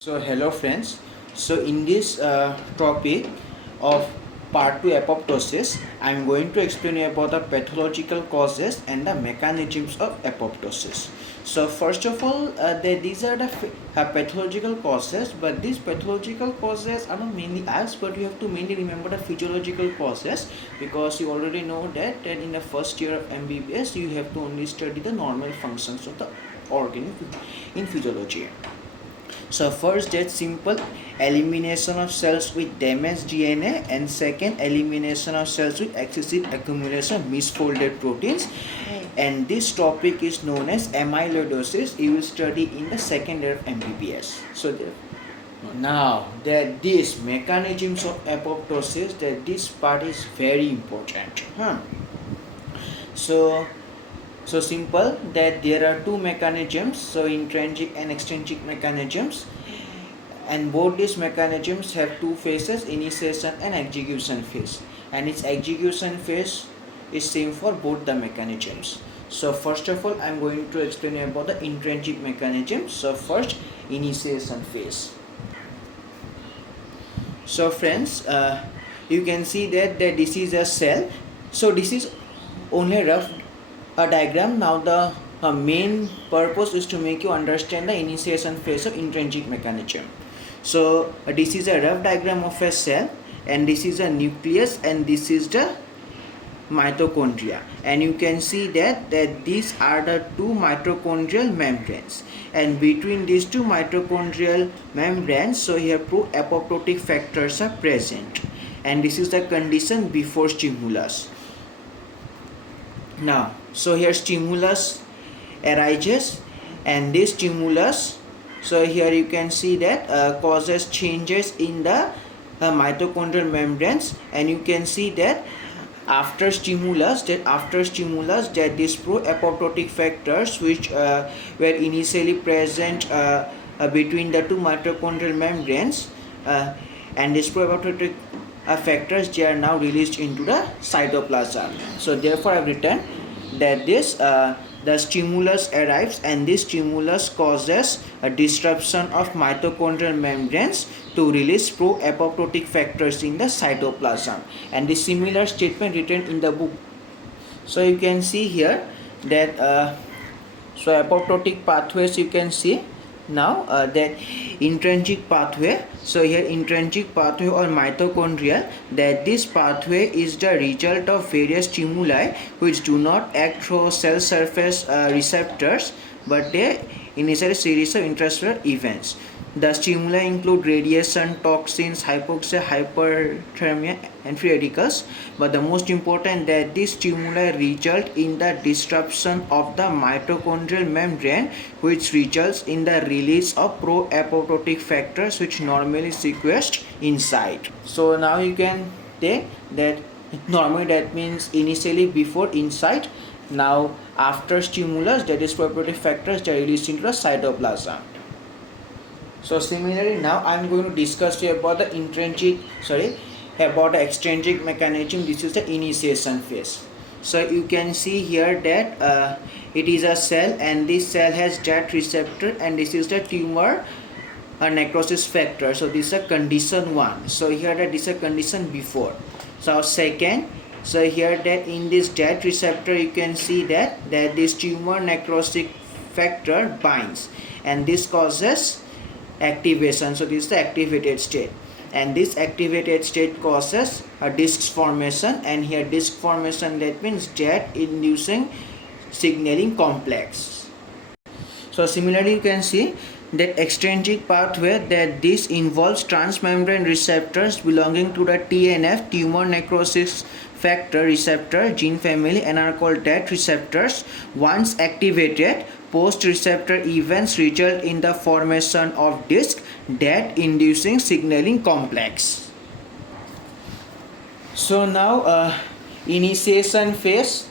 So hello friends. So in this topic of part 2 apoptosis, I am going to explain you about the pathological causes and the mechanisms of apoptosis. So first of all, these are the pathological causes, but these pathological causes are not mainly asked, but you have to mainly remember the physiological causes, because you already know that in the first year of MBBS you have to only study the normal functions of the organ in physiology. So first, that simple elimination of cells with damaged DNA, and second, elimination of cells with excessive accumulation of misfolded proteins. And this topic is known as amyloidosis. You will study in the second year of MBBS. So now that these mechanisms of apoptosis, that this part is very important. So simple that there are two mechanisms, so intrinsic and extrinsic mechanisms, and both these mechanisms have two phases, initiation and execution phase, and its execution phase is same for both the mechanisms. So first of all, I am going to explain about the intrinsic mechanism. So first, initiation phase. So friends, you can see that this is a cell. So this is only a rough diagram. Now the main purpose is to make you understand the initiation phase of intrinsic mechanism. So this is a rough diagram of a cell, and this is a nucleus, and this is the mitochondria, and you can see that these are the two mitochondrial membranes, and between these two mitochondrial membranes, so here pro-apoptotic factors are present, and this is the condition before stimulus. Now, so here stimulus arises, and this stimulus, so here you can see that causes changes in the mitochondrial membranes, and you can see that after stimulus that these pro-apoptotic factors which were initially present between the two mitochondrial membranes, and these pro-apoptotic factors, they are now released into the cytoplasm. So therefore I have written that this the stimulus arrives, and this stimulus causes a disruption of mitochondrial membranes to release pro-apoptotic factors in the cytoplasm, and the similar statement written in the book. So you can see here that so apoptotic pathways, you can see now that intrinsic pathway. So here intrinsic pathway or mitochondrial, that this pathway is the result of various stimuli which do not act through cell surface receptors, but they initiate a series of intracellular events. The stimuli include radiation, toxins, hypoxia, hyperthermia, and free radicals. But the most important, that these stimuli result in the disruption of the mitochondrial membrane, which results in the release of pro-apoptotic factors which normally sequestered inside. So now you can take that normally, that means initially before inside. Now after stimulus, that is pro-apoptotic factors, they are released into the cytoplasm. So similarly, now I am going to discuss you about the about the extrinsic mechanism. This is the initiation phase. So you can see here that it is a cell, and this cell has that receptor, and this is the tumor necrosis factor. So this is a condition 1. So here that is a condition before. So second, so here that in this that receptor, you can see that this tumor necrosis factor binds, and this causes activation. So this is the activated state, and this activated state causes a disc formation, and here disc formation, that means that inducing signaling complex. So similarly, you can see that extrinsic pathway, that this involves transmembrane receptors belonging to the TNF, tumor necrosis factor receptor gene family, and are called DAT receptors. Once activated, post-receptor events result in the formation of disc, that inducing signaling complex. So now initiation phase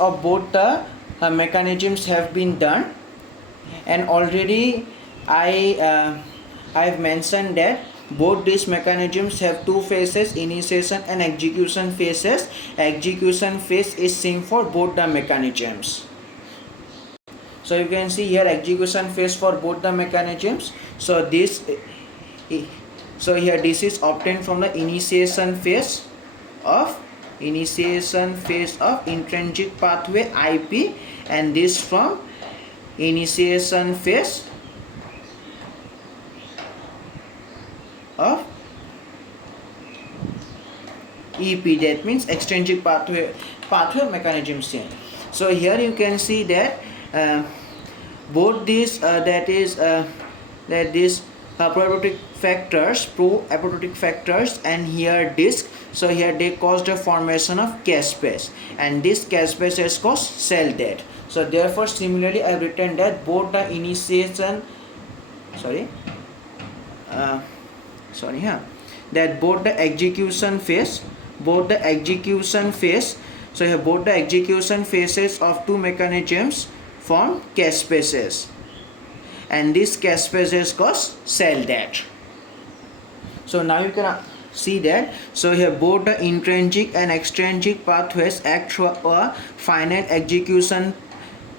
of both the mechanisms have been done, and already I have mentioned that both these mechanisms have two phases, initiation and execution phases. Execution phase is same for both the mechanisms. So you can see here execution phase for both the mechanisms. So this this is obtained from the initiation phase of intrinsic pathway IP, and this from initiation phase of EP, that means extrinsic pathway mechanisms here. So here you can see that both these pro-apoptotic factors and here disc. So here they cause the formation of caspase, and this caspase has caused cell death. So therefore similarly I have written that both the initiation that both the execution phase so here both the execution phases of two mechanisms form caspases, and this caspases cause cell death. So now you can see that. So here both the intrinsic and extrinsic pathways act through a finite execution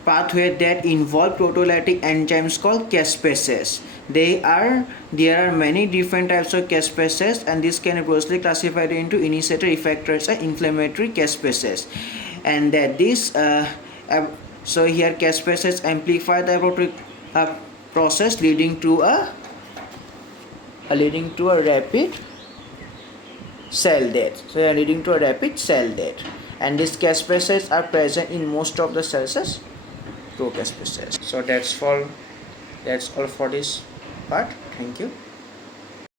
pathway that involve proteolytic enzymes called caspases. There are many different types of caspases, and this can be grossly classified into initiator, effectors, and inflammatory caspases. And that this so here caspases amplify the apoptotic process, leading to a rapid cell death. So they are leading to a rapid cell death, and these caspases are present in most of the cells as procaspases. So that's all for this part. Thank you.